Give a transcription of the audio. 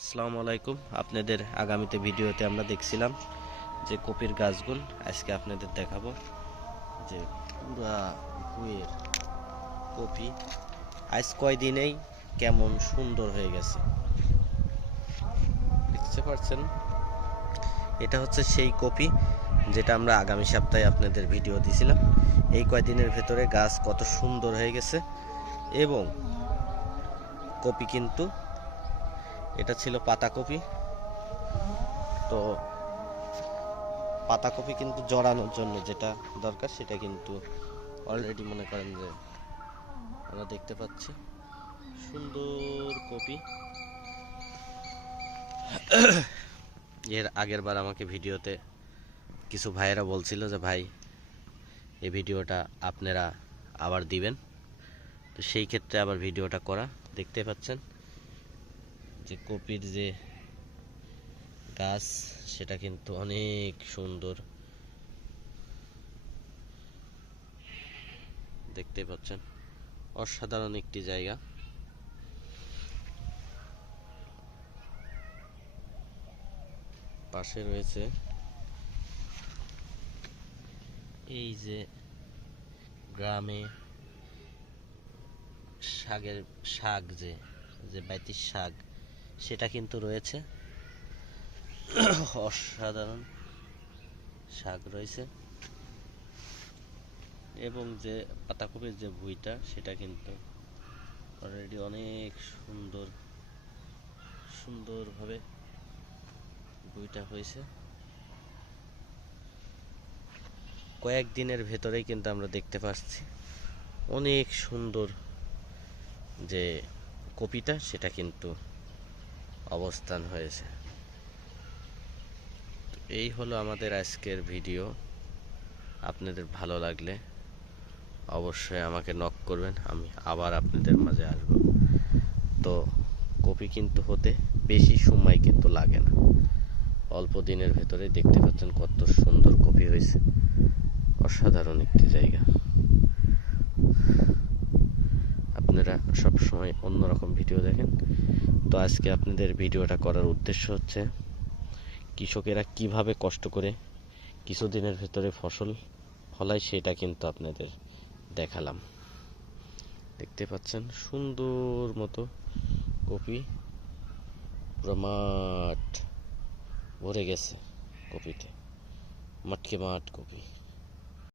আসসালামু আলাইকুম। আপনাদের আগামীতে ভিডিওতে আমরা দেখছিলাম যে কপির গাছগুলো, আজকে আপনাদের দেখাবো যে পুরা ভুঁইয়ের কপি আজ কয়দিনেই কেমন সুন্দর হয়ে গেছে দেখতে পাচ্ছেন। এটা হচ্ছে সেই কপি যেটা আমরা আগামী সপ্তাহে আপনাদের ভিডিও দিয়েছিলাম। এই কয়দিনের ভেতরে গাছ কত সুন্দর হয়ে গেছে এবং কপি কিন্তু এটা ছিল পাতাকপি। তো পাতাকপি কিন্তু জড়ানোর জন্য যেটা দরকার সেটা কিন্তু অলরেডি মনে করেন যে আমরা দেখতে পাচ্ছি সুন্দর কপি। এর আগের বার আমাকে ভিডিওতে কিছু ভাইয়েরা বলছিল যে ভাই এই ভিডিওটা আপনারা আবার দিবেন, তো সেই ক্ষেত্রে আবার ভিডিওটা করা। দেখতে পাচ্ছেন যে কপির যে গাছ সেটা কিন্তু অনেক সুন্দর দেখতে পাচ্ছেন, অসাধারণ একটি জায়গা। পাশে রয়েছে এই যে গ্রামে শাক যে বাইতির শাক সেটা কিন্তু রয়েছে, অসাধারণ শাক রয়েছে এবং যে পাতাকপির যে ভুঁইটা সেটা কিন্তু অলরেডি অনেক সুন্দরভাবে ভুঁইটা হয়েছে। কয়েকদিনের ভেতরেই কিন্তু আমরা দেখতে পাচ্ছি অনেক সুন্দর যে কপিটা সেটা কিন্তু অবস্থান হয়েছে। এই হলো আমাদের আজকের ভিডিও। আপনাদের ভালো লাগলে অবশ্যই আমাকে নক করবেন, আমি আবার আপনাদের মাঝে আসব। তো কপি কিন্তু হতে বেশি সময় কিন্তু লাগে না, অল্প দিনের ভেতরে দেখতে পাচ্ছেন কত সুন্দর কপি হয়েছে। অসাধারণ একটি জায়গা। আপনারা সবসময় অন্যরকম ভিডিও দেখেন, তো আজকে আপনাদের ভিডিওটা করার উদ্দেশ্য হচ্ছে কৃষকেরা কিভাবে কষ্ট করে কিছুদিনের ভেতরে ফসল ফলায় সেটা কিন্তু আপনাদের দেখালাম। দেখতে পাচ্ছেন সুন্দর মতো কপি, পুরো মাঠ ভরে গেছে কপিতে, মাঠকে মাঠ কপি।